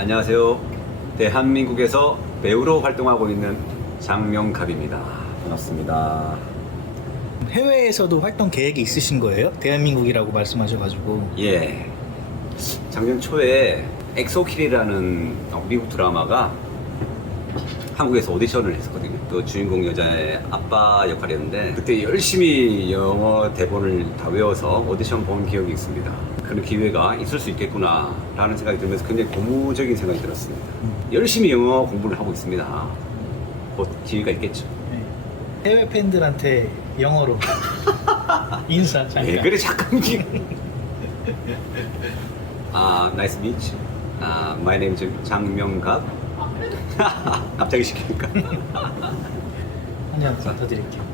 안녕하세요. 대한민국에서 배우로 활동하고 있는 장명갑입니다. 반갑습니다. 해외에서도 활동 계획이 있으신 거예요? 대한민국이라고 말씀하셔가지고. 예. 작년 초에 엑소킬이라는 미국 드라마가 한국에서 오디션을 했었거든요. 또 주인공 여자의 아빠 역할이었는데 그때 열심히 영어 대본을 다 외워서 오디션 본 기억이 있습니다. 그런 기회가 있을 수 있겠구나 라는 생각이 들면서 굉장히 고무적인 생각이 들었습니다. 열심히 영어 공부를 하고 있습니다. 곧 기회가 있겠죠. 해외 팬들한테 영어로 인사 잠깐. 왜 그래 잠깐. 나이스 미츠. My name is 장명갑. 갑자기 시키니까. 한 잔 더 드릴게요.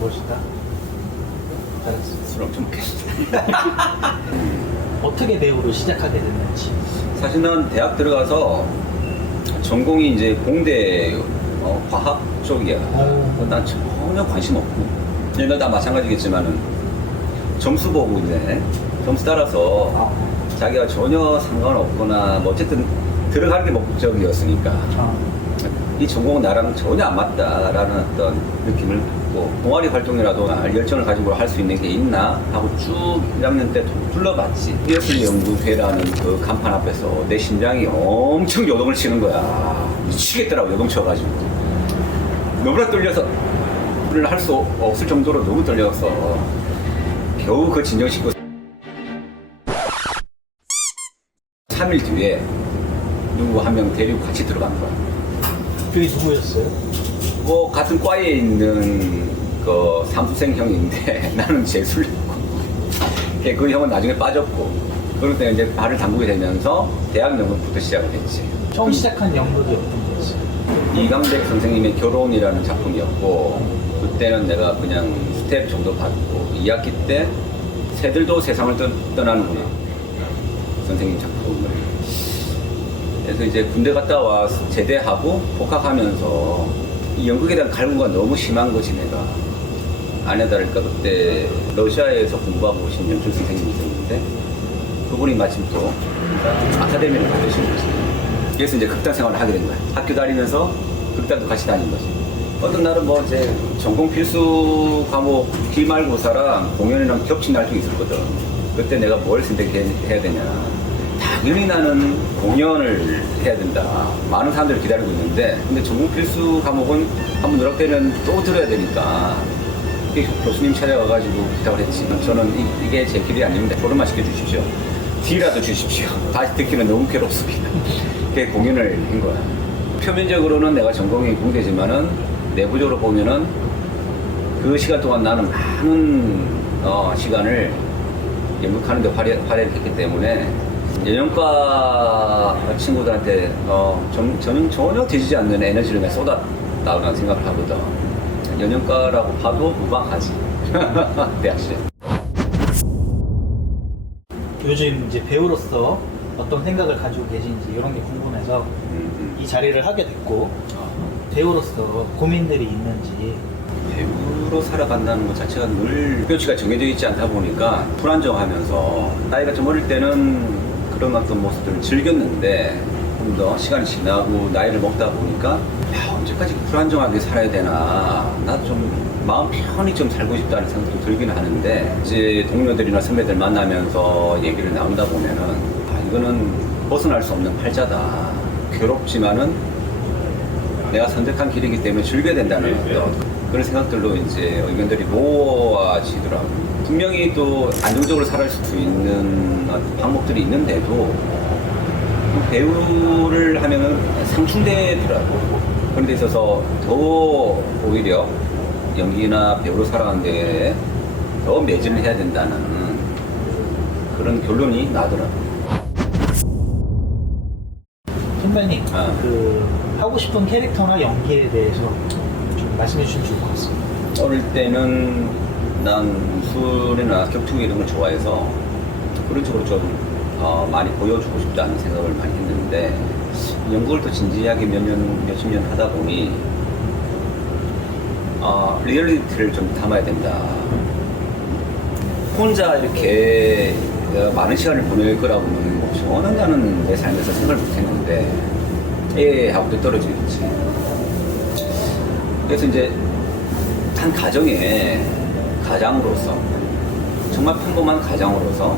멋있다. 잘했어. 술 엄청 먹겠다. 어떻게 배우로 시작하게 됐는지. 사실 난 대학 들어가서 전공이 이제 공대 과학 쪽이야. 난 전혀 관심 없고 얘들 다 마찬가지겠지만은 점수 보고 이제 점수 따라서 자기가 전혀 상관없거나 뭐 어쨌든 들어가는 게 목적이었으니까 이 전공은 나랑 전혀 안 맞다라는 어떤 느낌을 받고 동아리 활동이라도 열정을 가지고 할 수 있는 게 있나 하고 쭉 1학년 때 둘러봤지. 피어슬 연구회라는 그 간판 앞에서 내 심장이 엄청 요동을 치는 거야. 미치겠더라고 요동쳐가지고. 너무나 떨려서 를 할 수 없을 정도로 너무 떨려서 겨우 그 진정시키고 3일 뒤에 누구 한 명 데리고 같이 들어간 거야. 그게 누구였어요? 뭐 같은 과에 있는 그 삼수생 형인데 나는 재수였고 그 형은 나중에 빠졌고 그럴 때 이제 발을 담그게 되면서 대학 연극부터 시작을 했지. 처음 시작한 연극이 어떤 거였어요? 이강백 선생님의 결혼이라는 작품이었고 그때는 내가 그냥 스텝 정도 받고 2학기 때 새들도 세상을 떠나는구나 선생님 작품을. 그래서 이제 군대 갔다 와 제대하고 복학하면서 이 연극에 대한 갈구가 너무 심한 거지. 내가 아내 다를까 그때 러시아에서 공부하고 오신 연출 선생님이 있었는데 그분이 마침 또 아카데미를 받으신 거지. 그래서 이제 극단 생활을 하게 된 거야. 학교 다니면서 극단도 같이 다닌 거지. 어떤 날은 뭐 이제 전공 필수 과목 기말고사랑 공연이랑 겹친 날도 있었거든. 그때 내가 뭘 선택해야 되냐. 당연히 나는 공연을 해야 된다. 많은 사람들이 기다리고 있는데 근데 전공 필수 과목은 한번 누락되면 또 들어야 되니까 교수님 찾아와가지고 부탁을 했지. 저는 이게 제 길이 아닙니다. 졸음만 시켜주십시오. 뒤라도 주십시오. 다시 듣기는 너무 괴롭습니다. 그게 공연을 한 거야. 표면적으로는 내가 전공이 공대지만은 내부적으로 보면은 그 시간 동안 나는 많은 시간을 연극하는 데 활약을 했기 때문에 연영과 친구들한테 저는 전혀 되지 않는 에너지를 내가 쏟았다고 생각을 하거든. 연영과라고 봐도 무방하지. 대학 시절. 요즘 이제 배우로서 어떤 생각을 가지고 계신지 이런 게 궁금해서 이 자리를 하게 됐고 배우로서 고민들이 있는지. 배우로 살아간다는 것 자체가 늘 목표치가 정해져 있지 않다 보니까 불안정하면서 나이가 좀 어릴 때는 그런 어떤 모습들을 즐겼는데 좀 더 시간이 지나고 나이를 먹다 보니까 언제까지 불안정하게 살아야 되나. 나 좀 마음 편히 좀 살고 싶다는 생각도 들긴 하는데 이제 동료들이나 선배들 만나면서 얘기를 나눈다 보면은 이거는 벗어날 수 없는 팔자다. 괴롭지만은 내가 선택한 길이기 때문에 즐겨야 된다는 어떤 그런 생각들로 이제 의견들이 모아지더라고요. 분명히 또 안정적으로 살아갈 수 있는 방법들이 있는데도 배우를 하면은 상충되더라고. 그런 데 있어서 더 오히려 연기나 배우로 살아가는 데 더 매진을 해야 된다는 그런 결론이 나더라고. 선배님, 그 하고 싶은 캐릭터나 연기에 대해서 좀 말씀해 주시면 좋을 것 같습니다. 어릴 때는 난 술이나 격투기 이런 걸 좋아해서 그런 쪽으로 좀 많이 보여주고 싶다는 생각을 많이 했는데 연극을 또 진지하게 몇십 년 하다 보니 리얼리티를 좀 담아야 된다. 혼자 이렇게 많은 시간을 보낼 거라고는 저는 나는 내 삶에서 생각을 못했는데 하고도 떨어지겠지. 그래서 이제 한 가장으로서 정말 평범한 가장으로서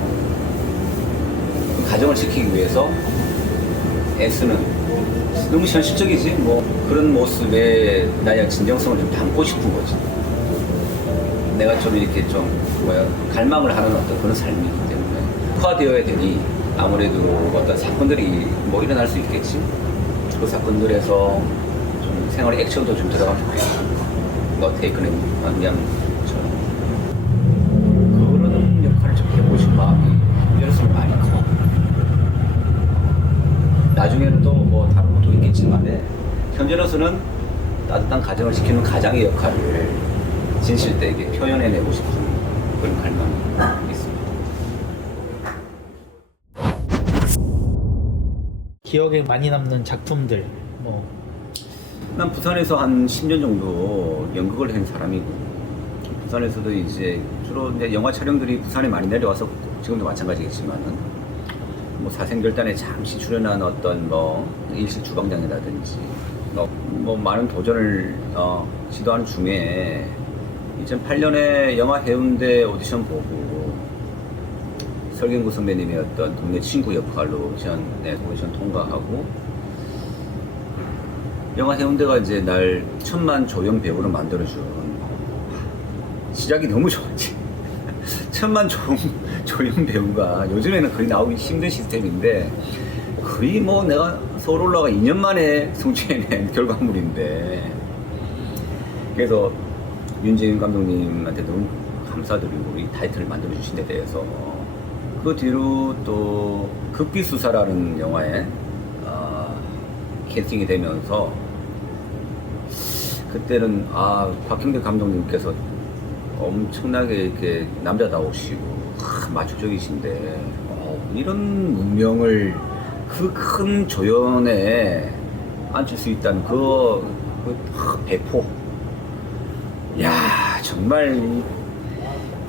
그 가정을 지키기 위해서 애쓰는 너무 현실적이지 뭐 그런 모습에 나의 진정성을 좀 담고 싶은 거지. 내가 좀 이렇게 좀 갈망을 하는 어떤 그런 삶이기 때문에 흑화되어야 되니 아무래도 어떤 사건들이 뭐 일어날 수 있겠지. 그 사건들에서 좀 생활의 액션도 좀 들어가면 좋겠고 너 테이크는 그냥처럼 그런 역할을 좀 해보고 싶은 마음이 여러분 많이 커. 나중에는 또 뭐 다른 것도 있겠지만 현재로서는 따뜻한 가정을 지키는 가장의 역할을 진실되게 표현해내고 싶은 그런 갈망이 있습니다. 기억에 많이 남는 작품들 난 부산에서 한 10년 정도 연극을 한 사람이고 부산에서도 이제 주로 이제 영화 촬영들이 부산에 많이 내려와서 지금도 마찬가지겠지만은 뭐 사생결단에 잠시 출연한 어떤 뭐 일식 주방장이라든지 뭐 많은 도전을 시도하는 중에 2008년에 영화 해운대 오디션 보고 설경구 선배님의 어떤 동네 친구 역할로 오디션 통과하고 영화 해운대가 이제 날 천만 조연 배우로 만들어준 시작이 너무 좋았지. 천만 조연 배우가 요즘에는 거의 나오기 힘든 시스템인데 거의 뭐 내가 서울 올라가 2년 만에 성취해낸 결과물인데 그래서 윤재인 감독님한테 너무 감사드리고 이 타이틀을 만들어주신 데 대해서 그 뒤로 또 극비수사라는 영화에 캐스팅이 되면서 그때는 박형대 감독님께서 엄청나게 이렇게 남자다우시고 마초적이신데 이런 운명을 그 큰 조연에 앉힐 수 있다는 그 배포. 야 정말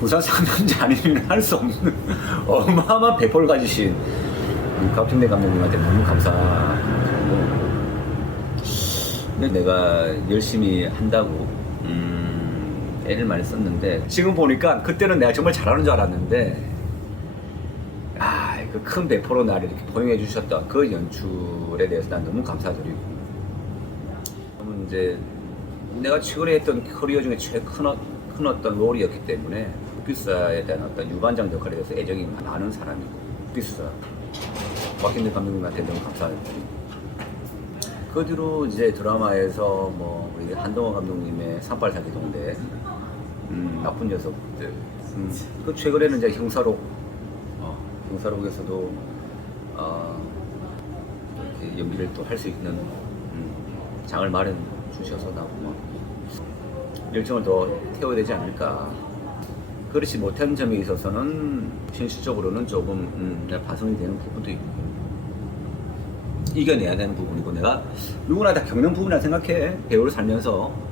부산 상남자 아니면 할 수 없는 어마어마한 배포를 가지신 박형대 감독님한테 너무 감사하고 내가 열심히 한다고 애를 많이 썼는데 지금 보니까 그때는 내가 정말 잘하는 줄 알았는데 그 큰 배포로 나를 이렇게 포용해 주셨던 그 연출에 대해서 난 너무 감사드리고 이제 내가 최근에 했던 커리어 중에 제일 큰 어떤 롤이었기 때문에 극비수사에 대한 어떤 유반장 역할에 대해서 애정이 많은 사람이고 극비수사 박형대 감독님한테 너무 감사드리고 그 뒤로 이제 드라마에서 뭐 우리 한동원 감독님의 38사기 동대 나쁜 녀석들 그 최근에는 이제 형사록에서도 이렇게 연기를 또 할 수 있는 장을 마련 주셔서 나고 열정을 더 태워야 되지 않을까. 그렇지 못한 점에 있어서는 현실적으로는 조금 내가 반성이 되는 부분도 있고 이겨내야 되는 부분이고 내가 누구나 다 겪는 부분이라 생각해. 배우를 살면서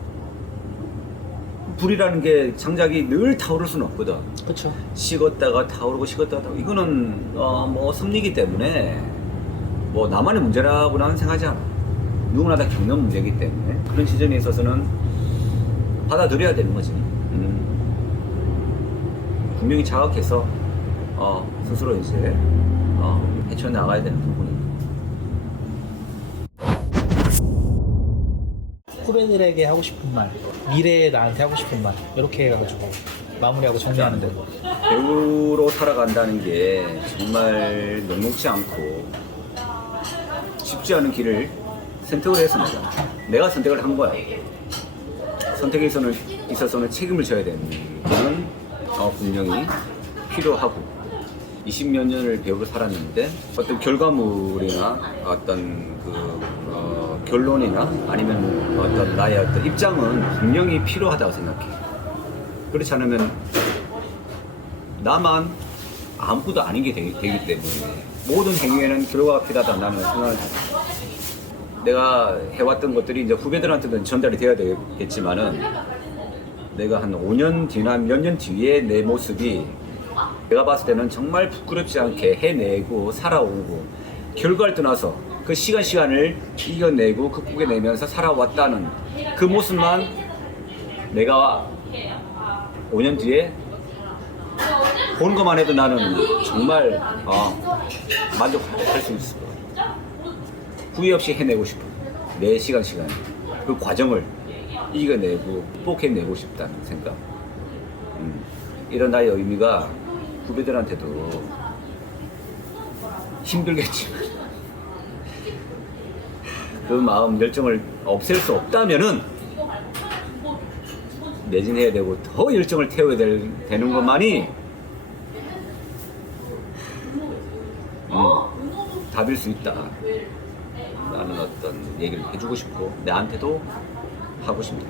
불이라는 게 장작이 늘 타오를 수는 없거든. 그렇죠. 식었다가 타오르고 식었다가 타오르고 이거는 뭐 섭리기 때문에 뭐 나만의 문제라고 나는 생각하지 않아. 누구나 다 겪는 문제이기 때문에 그런 시점에 있어서는 받아들여야 되는 거지. 분명히 자각해서 스스로 이제 헤쳐나가야 되는 부분이. 후배들에게 하고 싶은 말, 미래에 나한테 하고 싶은 말 이렇게 해가지고 마무리하고 정리하는 거. 배우로 살아간다는 게 정말 녹록지 않고 쉽지 않은 길을 선택을 해서 내가 선택을 한 거야. 선택에 있어서는 책임을 져야 되는 거는 분명히 필요하고 20몇 년을 배우로 살았는데 어떤 결과물이나 어떤 결론이나 아니면 어떤 나의 어떤 입장은 분명히 필요하다고 생각해. 그렇지 않으면 나만 아무것도 아닌 게 되기 때문에 모든 행위에는 결과가 필요하다 나는 생각을 합니다. 내가 해왔던 것들이 이제 후배들한테는 전달이 돼야 되겠지만은 내가 한 5년 뒤나 몇 년 뒤에 내 모습이 내가 봤을 때는 정말 부끄럽지 않게 해내고 살아오고 결과를 떠나서 그 시간을 이겨내고 극복해내면서 살아왔다는 그 모습만 내가 5년 뒤에 보는 것만 해도 나는 정말 만족할 수 있을 것 같아요. 후회 없이 해내고 싶어. 내 시간 그 과정을 이겨내고 극복해내고 싶다는 생각. 이런 나의 의미가 후배들한테도 힘들겠지만 그 마음 열정을 없앨 수 없다면은 매진해야 되고 더 열정을 태워야 되는 것만이 답일 수 있다. 라는 어떤 얘기를 해주고 싶고 나한테도 하고 싶네요.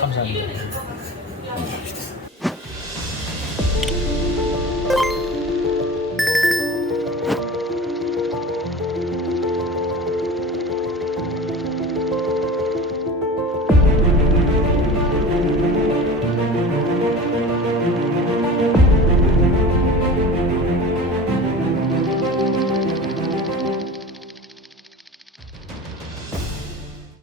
감사합니다.